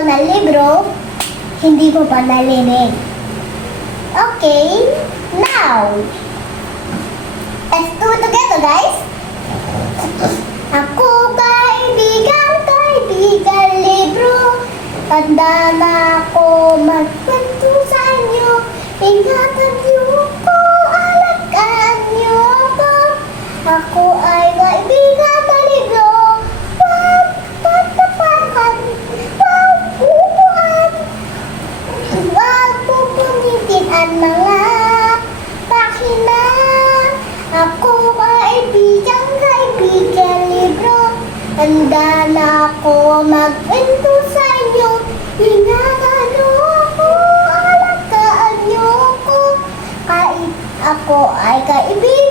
mo na libro, hindi mo pa narinig. Okay, now, let's do it together, guys. Ako kaibigan, kaibigan libro. Tanda na ako magkwento sa inyo. Ingatan niyo ko, alagaan niyo ko. Ako ay kaibigan na libro. Huwag tatapakan, huwag upuan. Huwag pupunitin ang mga pakina. Ako kaibigan, kaibigan libro. Handa na ako magkwento sa inyo. Ingatan niyo ako, alagaan niyo ko. Kahit ako ay kaibigan